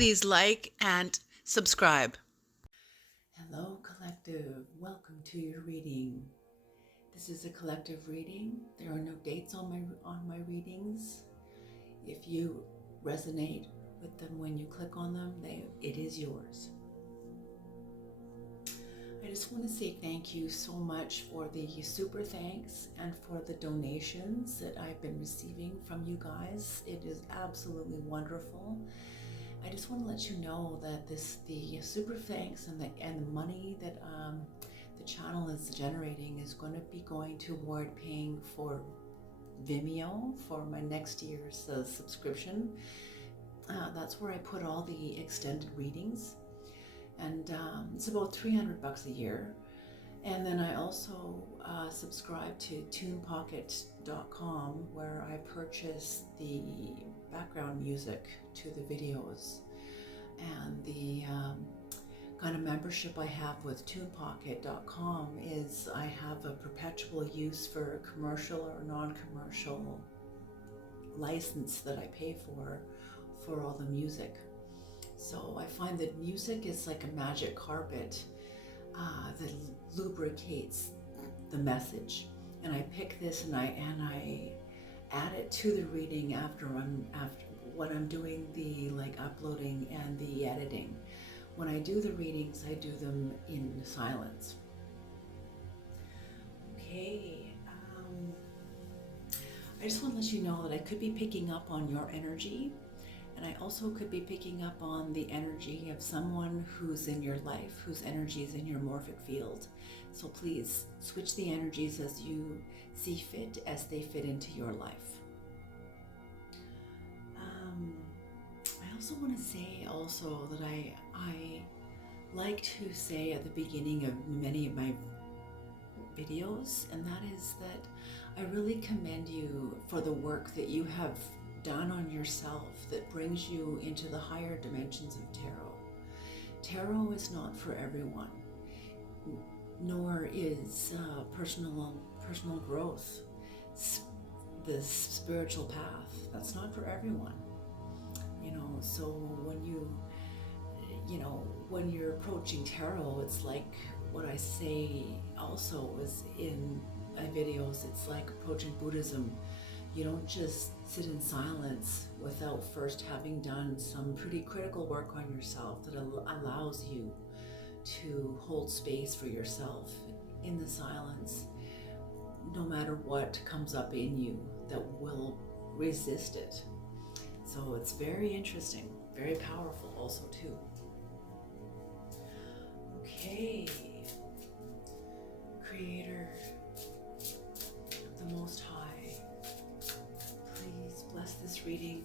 Please like and subscribe. Hello, collective. Welcome to your reading. This is a collective reading. There are no dates on my readings. If you resonate with them when you click on them, it is yours. I just want to say thank you so much for the super thanks and for the donations that I've been receiving from you guys. It is absolutely wonderful. I just want to let you know that the super thanks and the money that the channel is generating is going to be going toward paying for Vimeo for my next year's subscription. That's where I put all the extended readings, and it's about $300 a year. And then I also subscribe to tunepocket.com, where I purchase the background music to the videos. And the kind of membership I have with tunepocket.com is I have a perpetual use for commercial or non-commercial license that I pay for all the music. So I find that music is like a magic carpet that lubricates the message. And I pick this and I add it to the reading after when I'm doing the uploading and the editing. When I do the readings, I do them in silence. Okay. I just want to let you know that I could be picking up on your energy. And I also could be picking up on the energy of someone who's in your life, whose energy is in your morphic field. So please switch the energies as you see fit, as they fit into your life. I also want to say that I like to say at the beginning of many of my videos, and that is that I really commend you for the work that you have done on yourself that brings you into the higher dimensions of tarot. Tarot is not for everyone, nor is personal growth, the spiritual path. That's not for everyone. So when you're approaching tarot, it's like what I say also is in my videos. It's like approaching Buddhism. You don't just sit in silence without first having done some pretty critical work on yourself that allows you to hold space for yourself in the silence, no matter what comes up in you that will resist it. So it's very interesting, very powerful also too. Okay, Creator, the Most High, please bless this reading.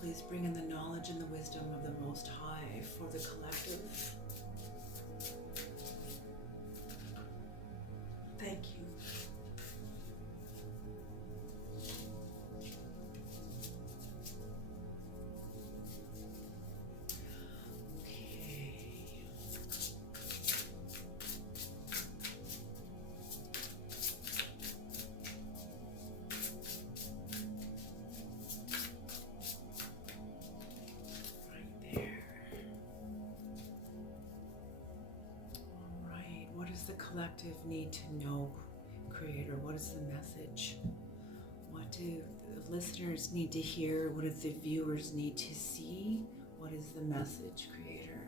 Please bring in the knowledge and the wisdom of the Most High for the collective. Thank you. The collective need to know, Creator? What is the message? What do the listeners need to hear? What do the viewers need to see? What is the message, Creator?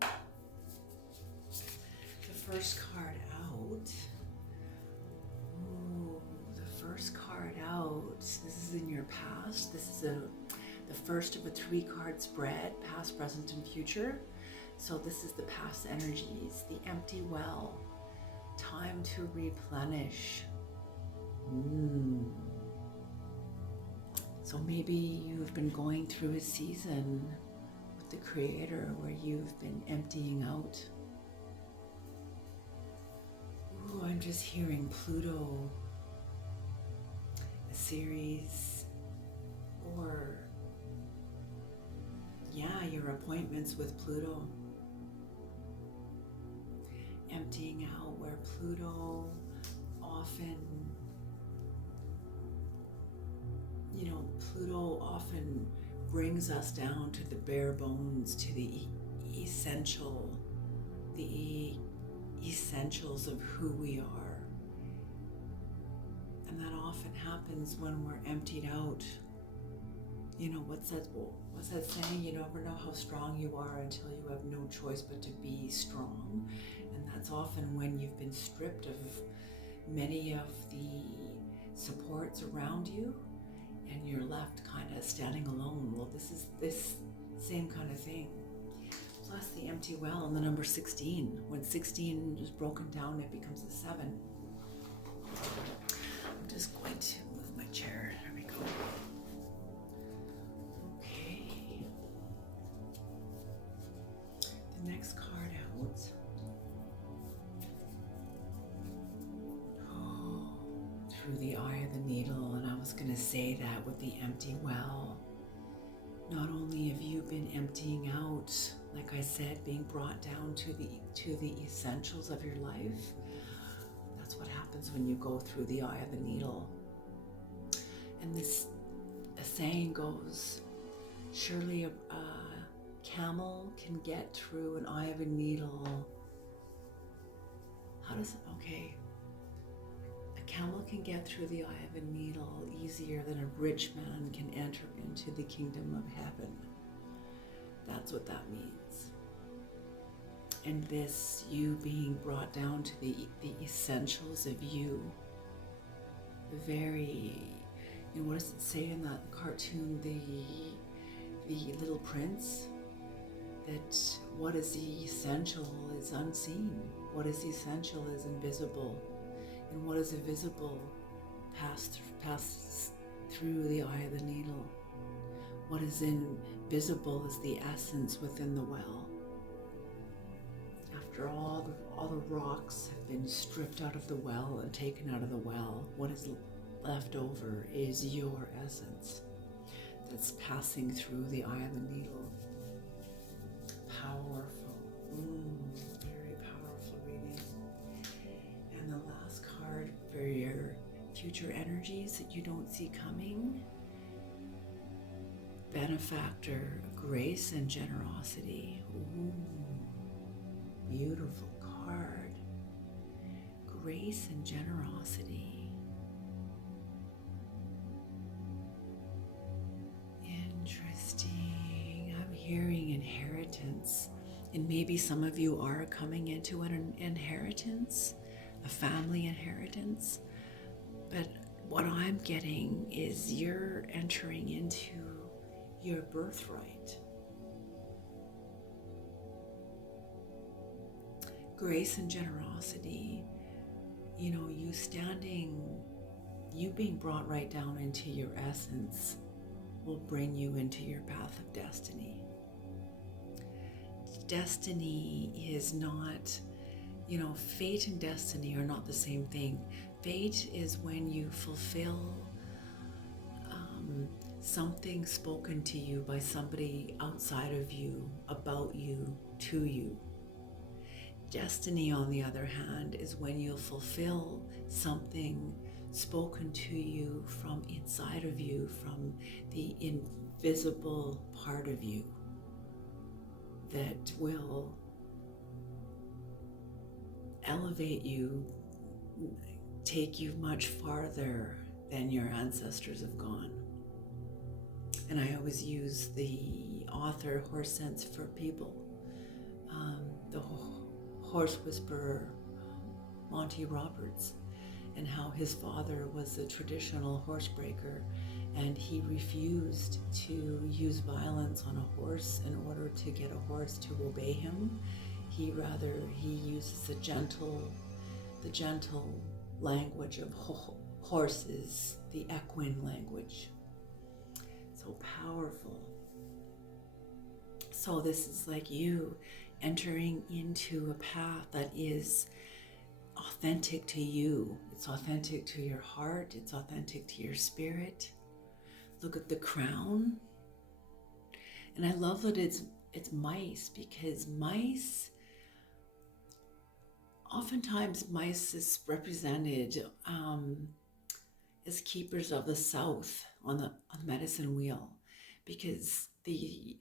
The first card out. Ooh, the first card out. This is in your past. This is the first of a 3-card spread, past, present, and future. So this is the past energies, the empty well, time to replenish. So maybe you've been going through a season with the Creator where you've been emptying out. Ooh, I'm just hearing Pluto, a series, or your appointments with Pluto. Emptying out where Pluto often, Pluto often brings us down to the bare bones, to the essentials of who we are. And that often happens when we're emptied out. What's that saying? You never know how strong you are until you have no choice but to be strong. And that's often when you've been stripped of many of the supports around you, and you're left kind of standing alone. Well, this is this same kind of thing. Plus the empty well and the number 16. When 16 is broken down, it becomes a 7. I'm just going to move my chair. There we go. Okay. The next card out. Through the eye of the needle. And I was going to say that with the empty well, not only have you been emptying out, like I said, being brought down to the essentials of your life. That's what happens when you go through the eye of the needle. And a saying goes, surely a camel can get through an eye of a needle. Okay. A camel can get through the eye of a needle easier than a rich man can enter into the kingdom of heaven. That's what that means. And this, you being brought down to the essentials of you, what does it say in that cartoon, the Little Prince? That what is the essential is unseen. What is essential is invisible. And what is invisible passes through the eye of the needle. What is invisible is the essence within the well. After all the rocks have been stripped out of the well and taken out of the well, what is left over is your essence that's passing through the eye of the needle. Powerful. Very powerful reading. And the last card for your future energies that you don't see coming. Benefactor, grace and generosity. Ooh, beautiful card. Grace and generosity. Interesting. I'm hearing inheritance. And maybe some of you are coming into an inheritance, a family inheritance. But what I'm getting is you're entering into your birthright. Grace and generosity, you being brought right down into your essence will bring you into your path of destiny. Destiny is not, fate and destiny are not the same thing. Fate is when you fulfill something spoken to you by somebody outside of you, about you, to you. Destiny, on the other hand, is when you'll fulfill something spoken to you from inside of you, from the invisible part of you, that will elevate you, take you much farther than your ancestors have gone. And I always use the author Horse Sense for People, the horse whisperer Monty Roberts, and how his father was a traditional horse breaker, and he refused to use violence on a horse in order to get a horse to obey him. He uses the gentle language of horses, the equine language. So powerful. So this is like you entering into a path that is authentic to you. It's authentic to your heart. It's authentic to your spirit. Look at the crown. And I love that it's mice, because oftentimes mice is represented as keepers of the south on the medicine wheel, because the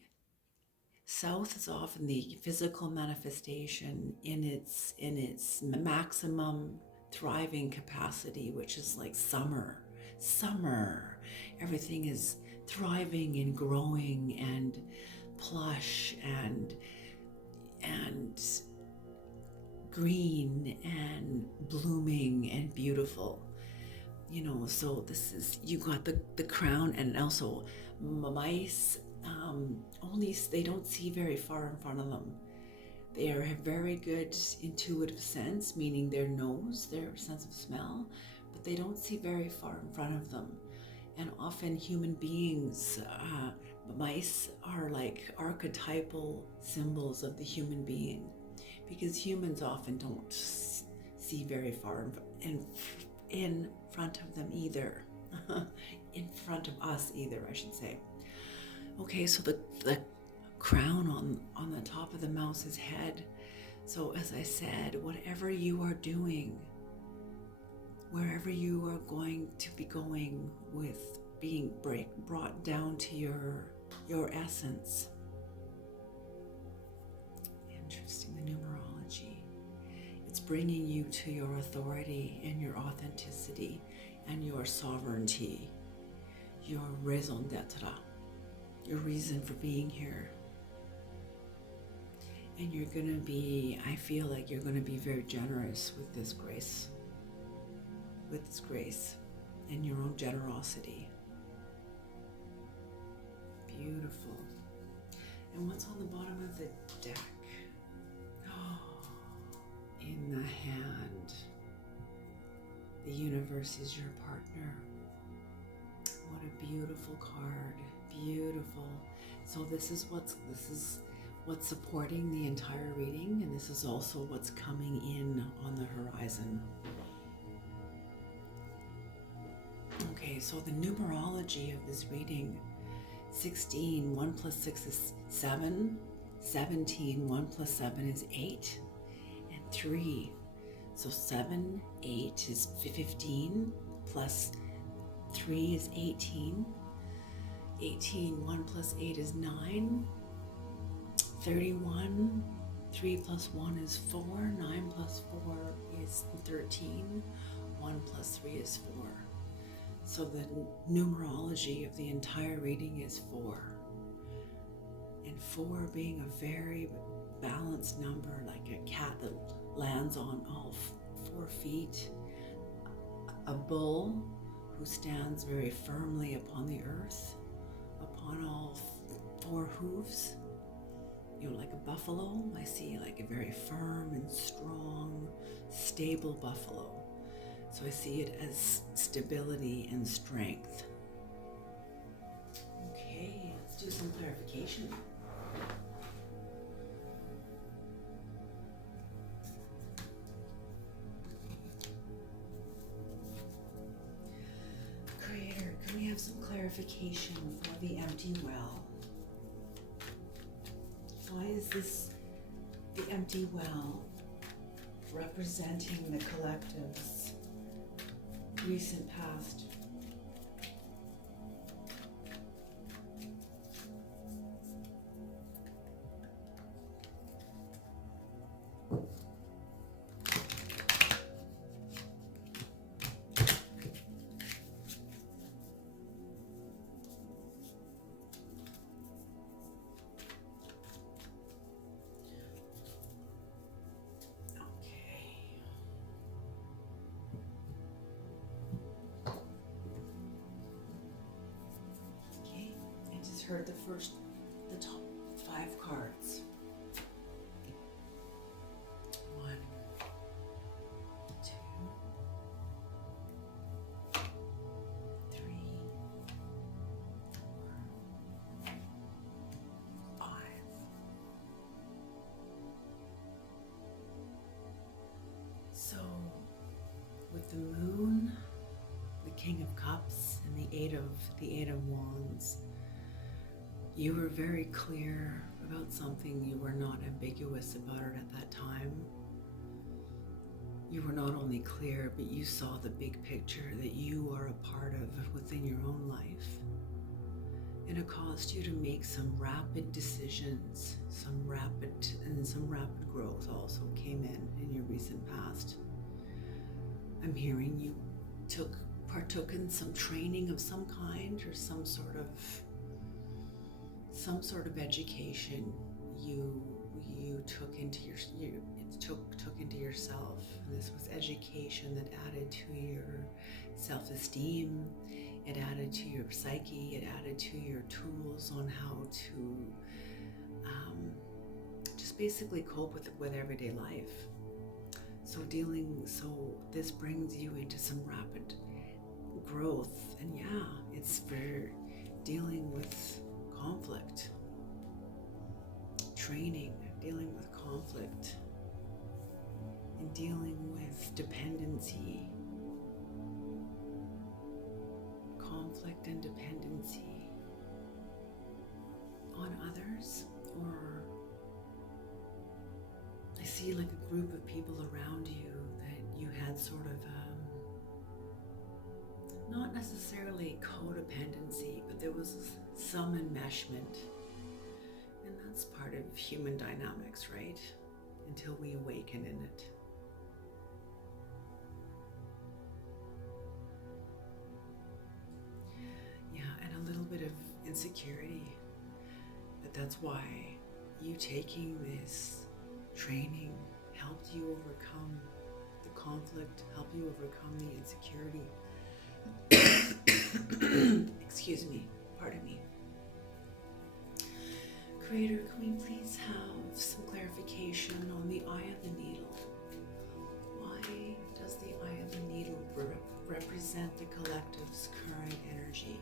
south is often the physical manifestation in its maximum thriving capacity, which is like summer. Everything is thriving and growing and plush and green and blooming and beautiful. So this is, you got the crown, and also mice, only they don't see very far in front of them. They have very good intuitive sense, meaning their nose, their sense of smell, but they don't see very far in front of them. And often human beings, mice are like archetypal symbols of the human being, because humans often don't see very far in front of them either. In front of us either, I should say. Okay, so the crown on the top of the mouse's head. So as I said, whatever you are doing, wherever you are going to be going with being brought down to your essence. Interesting, the numerology. It's bringing you to your authority and your authenticity and your sovereignty, your raison d'être, your reason for being here. And you're going to be, I feel like you're going to be very generous with this grace. And your own generosity. Beautiful. And what's on the bottom of the deck? In the hand, the universe is your partner. What a beautiful card. Beautiful. So this is what's supporting the entire reading, and this is also what's coming in on the horizon. Okay, so the numerology of this reading: 16, 1 plus 6 is 7, 17, 1 plus 7 is 8, and 3. So 7, 8 is 15, plus 3 is 18. 18, 1 plus 8 is 9. 31, 3 plus 1 is 4. 9 plus 4 is 13. 1 plus 3 is 4. So the numerology of the entire reading is 4. And 4 being a very balanced number, like a cat that lands on all 4 feet. A bull who stands very firmly upon the earth, upon all 4 hooves. Like a buffalo. I see like a very firm and strong, stable buffalo. So I see it as stability and strength. Okay, let's do some clarification. Creator, can we have some clarification for the empty well? Why is this the empty well representing the collective's recent past? Heard the top 5 cards. 1, 2, 3, 4, 5. So, with the moon, the King of Cups, and the Eight of Wands, you were very clear about something. You were not ambiguous about it at that time. you were not only clear, but you saw the big picture that you are a part of within your own life. And it caused you to make some rapid decisions, some rapid growth also came in your recent past. I'm hearing you partook in some training of some kind, or some sort of education you took into yourself. And this was education that added to your self-esteem, it added to your psyche, it added to your tools on how to just basically cope with everyday life. So this brings you into some rapid growth, and it's for dealing with conflict, training, dealing with conflict, and dealing with dependency, conflict and dependency on others. Or I see like a group of people around you that you had sort of not necessarily codependency, but there was some enmeshment. And that's part of human dynamics, right? Until we awaken in it. Yeah, and a little bit of insecurity. But that's why you taking this training helped you overcome the conflict, helped you overcome the insecurity. Excuse me, pardon me. Creator, can we please have some clarification on the eye of the needle? Why does the eye of the needle represent the collective's current energy?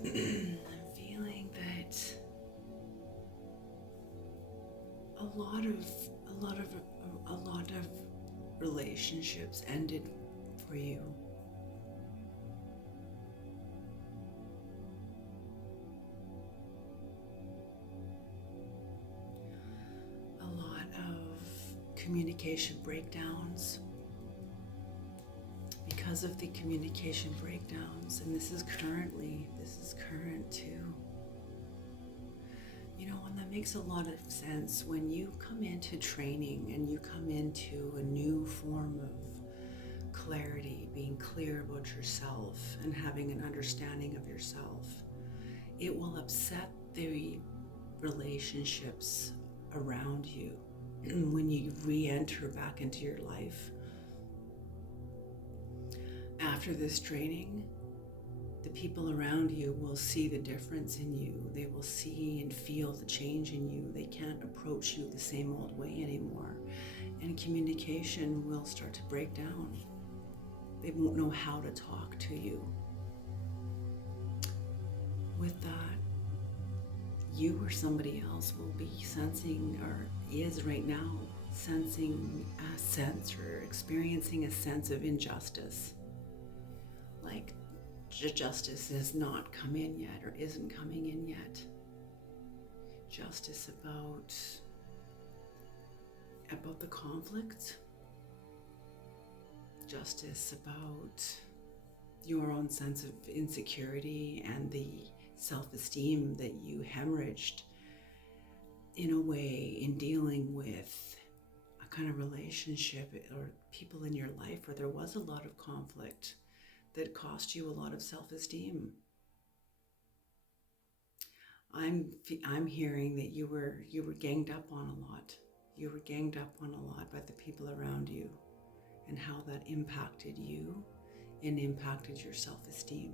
I'm feeling that a lot of relationships ended for you. A lot of communication breakdowns. Because of the communication breakdowns, and this is current too. You know, and that makes a lot of sense when you come into training and you come into a new form of clarity, being clear about yourself and having an understanding of yourself. It will upset the relationships around you when you re-enter back into your life. After this training, the people around you will see the difference in you. They will see and feel the change in you. They can't approach you the same old way anymore. And communication will start to break down. They won't know how to talk to you. With that, you or somebody else will be sensing, or is right now, sensing a sense or experiencing a sense of injustice. Like justice has not come in yet, or isn't coming in yet. Justice about the conflict. Justice about your own sense of insecurity and the self-esteem that you hemorrhaged in a way in dealing with a a kind of relationship or people in your life where there was a lot of conflict that cost you a lot of self-esteem. I'm hearing that you were ganged up on a lot. You were ganged up on a lot by the people around you, and how that impacted you and impacted your self-esteem.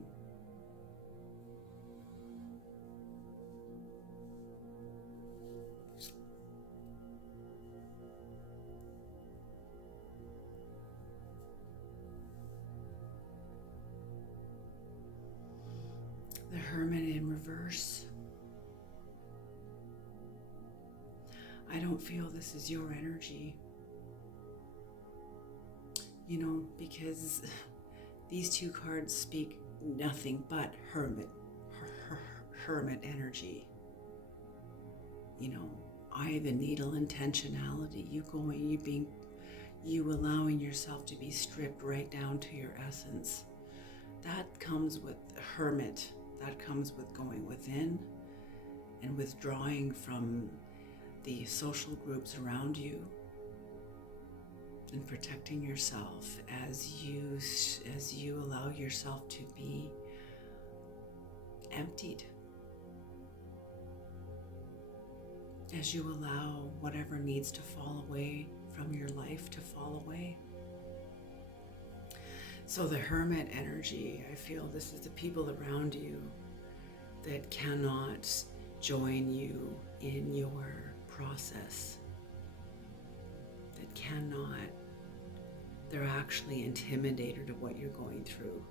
The Hermit in reverse. I don't feel this is your energy. You know, because these two cards speak nothing but hermit energy. You know, eye of the needle intentionality, you allowing yourself to be stripped right down to your essence. That comes with hermit. That comes with going within and withdrawing from the social groups around you, and protecting yourself as you allow yourself to be emptied, as you allow whatever needs to fall away from your life to fall away. So the Hermit energy, I feel this is the people around you that cannot join you in your process, that cannot, they're actually intimidated of what you're going through.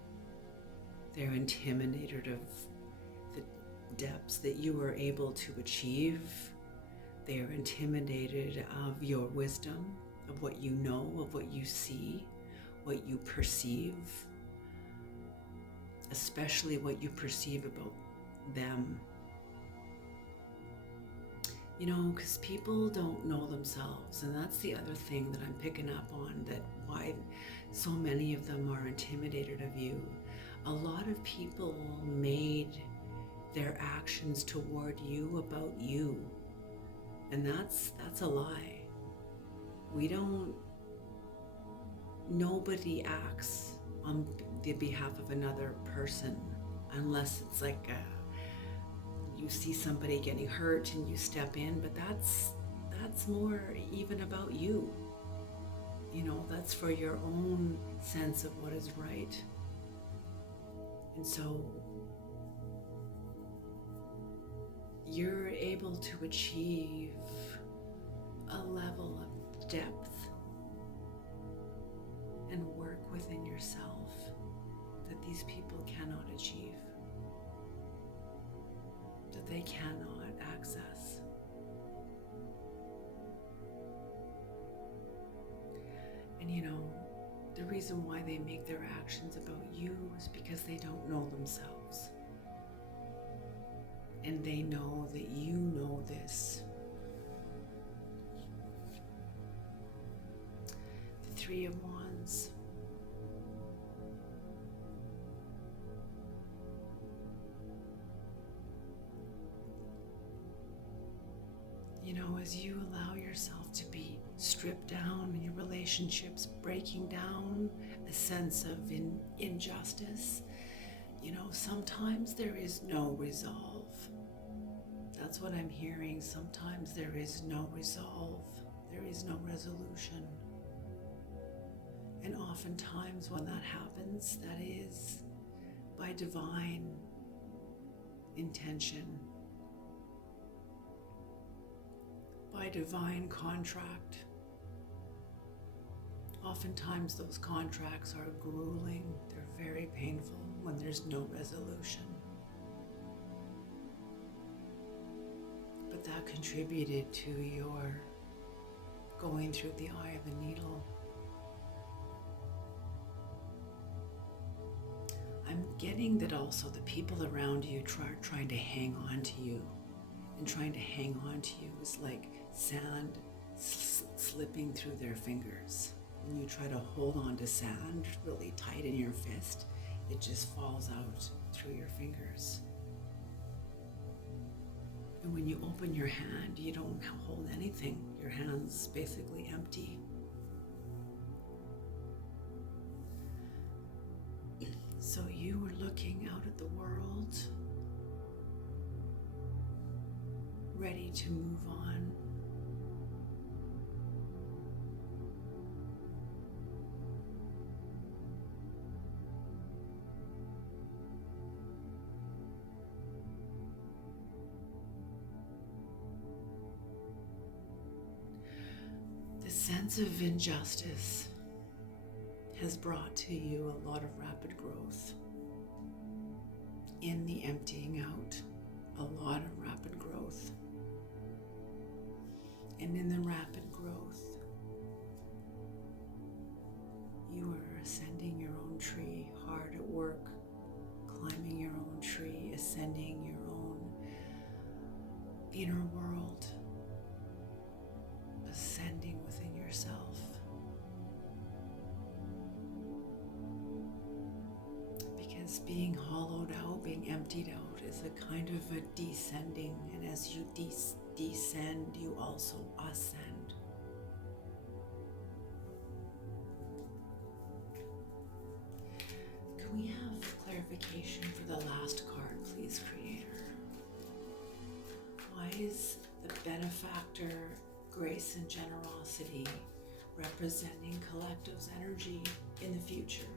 They're intimidated of the depths that you were able to achieve. They are intimidated of your wisdom, of what you know, of what you see, what you perceive, especially what you perceive about them. You know, because people don't know themselves, and that's the other thing that I'm picking up on, that why so many of them are intimidated of you. A lot of people made their actions toward you about you, and that's a lie. Nobody acts on the behalf of another person unless it's like you see somebody getting hurt and you step in, but that's more even about you. You know, that's for your own sense of what is right. And so you're able to achieve a level of depth and work within yourself that these people cannot achieve, that they cannot access. And you know, the reason why they make their actions about you is because they don't know themselves. And they know that you know this. The Three of Wands. You know, as you allow yourself to be stripped down in your relationships, breaking down a sense of injustice, you know, sometimes there is no resolve. That's what I'm hearing. Sometimes there is no resolve. There is no resolution. And oftentimes when that happens, that is by divine intention, by divine contract. Oftentimes those contracts are grueling. They're very painful when there's no resolution. But that contributed to your going through the eye of the needle. I'm getting that also the people around you trying to hang on to you, and trying to hang on to you is like sand slipping through their fingers. When you try to hold on to sand really tight in your fist, it just falls out through your fingers. And And when you open your hand, you don't hold anything. Your hand's basically empty. So you were looking out at the world, ready to move on. The sense of injustice has brought to you a lot of rapid growth. In the emptying out, a lot of rapid growth. And in the rapid growth, you are ascending your own tree, hard at work, climbing your own tree, ascending your own inner world, ascending within yourself. Because being hollowed out, being emptied out is a kind of a descending, and as you descend, you also ascend. Can we have clarification for the last card, please, Creator? Why is the benefactor, grace and generosity representing collective's energy in the future?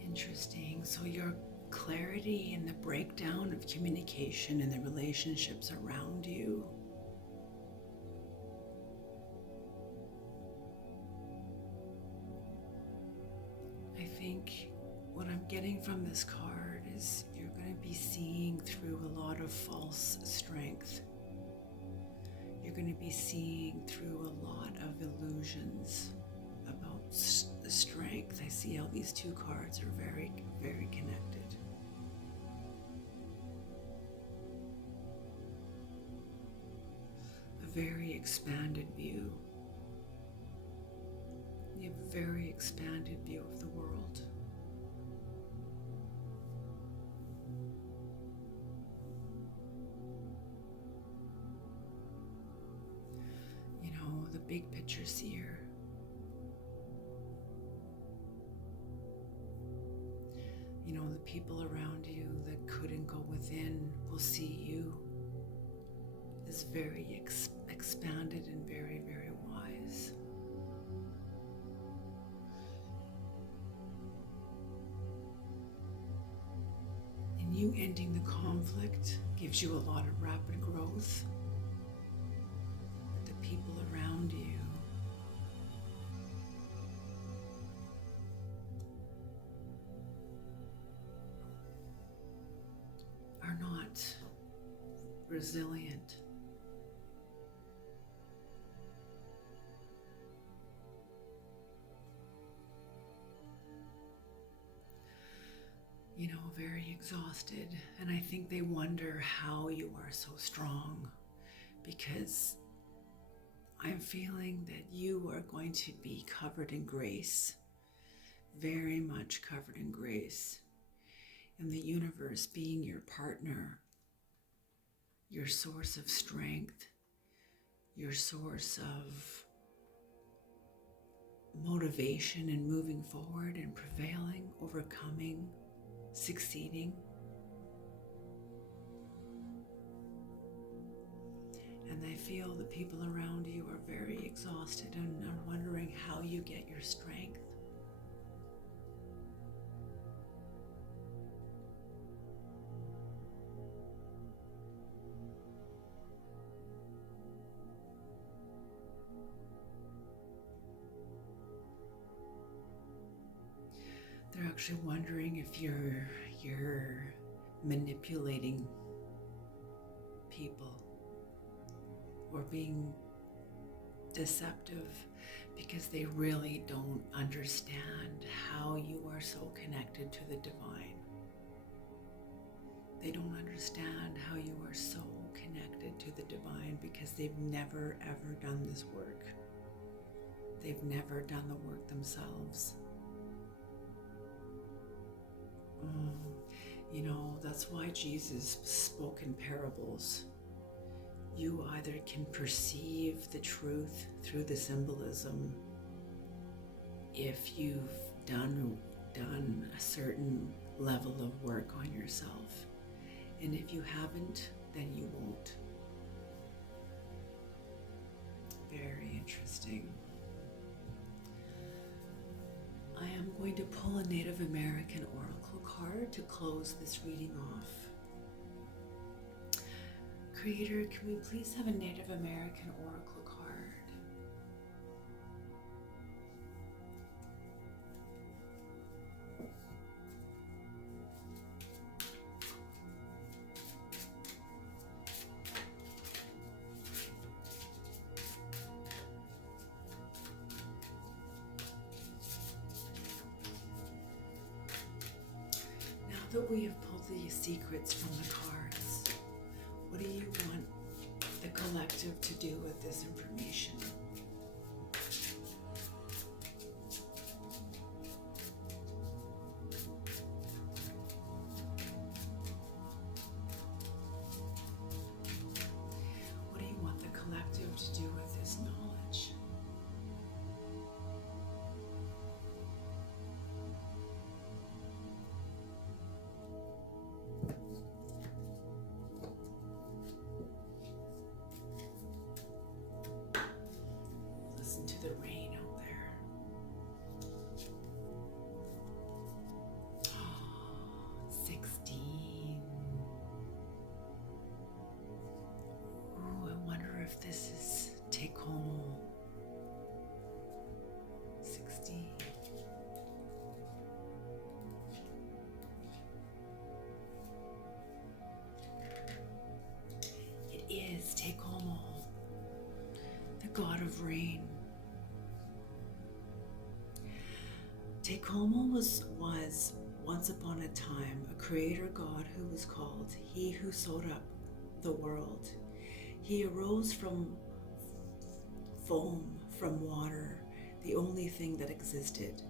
Interesting. So your clarity in the breakdown of communication and the relationships around you. I think what I'm getting from this card is you're going to be seeing through a lot of false strength. You're going to be seeing through a lot of illusions about the strength. I see how these two cards are very, very connected. A very expanded view. You have a very expanded view of the world. You know, the big picture seer. You know, the people around you that couldn't go within will see you as very expanded and very, very wise. And you ending the conflict gives you a lot of rapid growth. But the people around you are not resilient. You know, very exhausted, and I think they wonder how you are so strong, because I'm feeling that you are going to be covered in grace, very much covered in grace, and the universe being your partner, your source of strength, your source of motivation in moving forward and prevailing, overcoming, succeeding. And I feel the people around you are very exhausted and are wondering how you get your strength. They're actually wondering if you're manipulating people or being deceptive, because they really don't understand how you are so connected to the divine. They don't understand how you are so connected to the divine because they've never ever done this work. They've never done the work themselves. You know, that's why Jesus spoke in parables. You either can perceive the truth through the symbolism if you've done a certain level of work on yourself. And if you haven't, then you won't. Very interesting. I am going to pull a Native American oracle card to close this reading off. Creator, can we please have a Native American oracle card? Now that we have pulled the secrets from the cards, what do you want the collective to do with this information? What do you want the collective to do with this knowledge? Listen to the rain out there. Oh, 16. Ooh, I wonder if this is take home. 16. It is take home, the god of rain. Tekomo was once upon a time a creator god who was called He Who Sewed Up the World. He arose from foam, from water, the only thing that existed.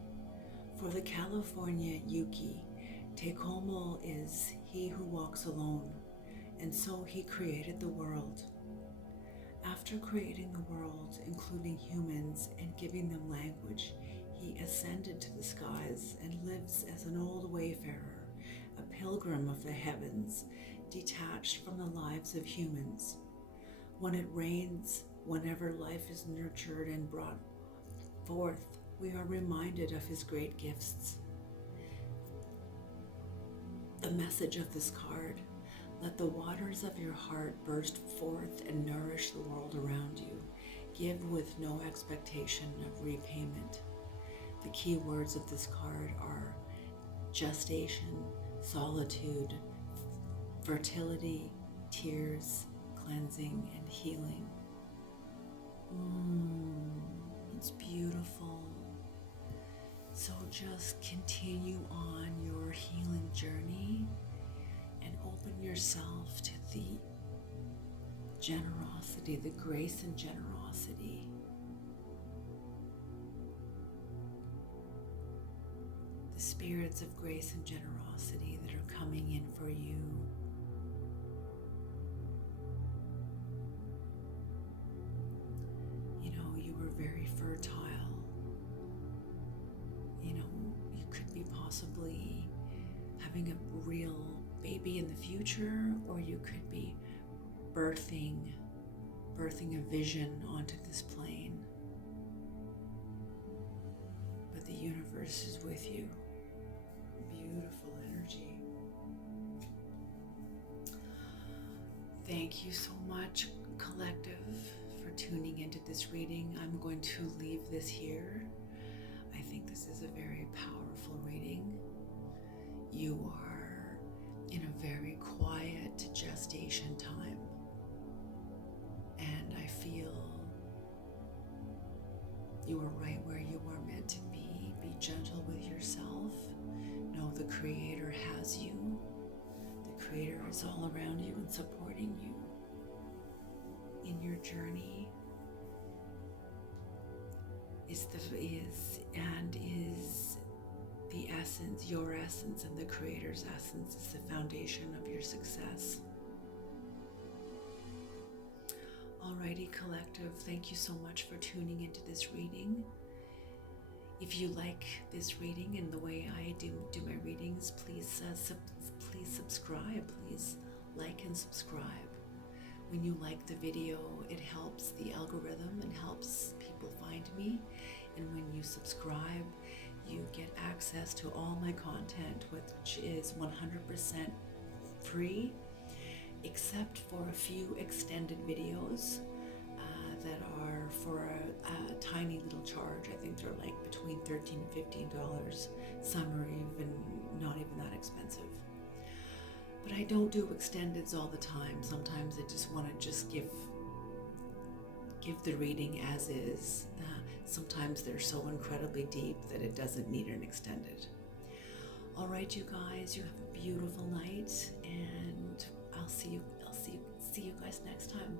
For the California Yuki, Tekomo is he who walks alone, and so he created the world. After creating the world, including humans, and giving them language, he ascended to the skies and lives as an old wayfarer, a pilgrim of the heavens, detached from the lives of humans. When it rains, whenever life is nurtured and brought forth, we are reminded of his great gifts. The message of this card: let the waters of your heart burst forth and nourish the world around you. Give with no expectation of repayment. The key words of this card are gestation, solitude, fertility, tears, cleansing, and healing. It's beautiful. So just continue on your healing journey and open yourself to the generosity, the grace and generosity, the spirits of grace and generosity that are coming in for you. You know, you were very fertile. You know, you could be possibly having a real baby in the future, or you could be birthing a vision onto this plane. But the universe is with you. Beautiful energy. Thank you so much, collective, for tuning into this reading. I'm going to leave this here. I think this is a very powerful reading. You are in a very quiet gestation time, and I feel you are right where you are meant to be. Be gentle with yourself. Know the Creator has you. The Creator is all around you and supporting you in your journey. Is the essence, your essence, and the Creator's essence is the foundation of your success. Alrighty, collective, thank you so much for tuning into this reading. If you like this reading and the way I do my readings, please subscribe. Please like and subscribe. When you like the video, it helps the algorithm and helps people find me. And when you subscribe, you get access to all my content, which is 100% free, except for a few extended videos that are for a tiny little charge. I think they're like between $13 and $15. Some are even not even that expensive. But I don't do extendeds all the time. Sometimes I just want to give the reading as is. Sometimes they're so incredibly deep that it doesn't need an extended. All right, you guys, you have a beautiful night, and I'll see you guys next time.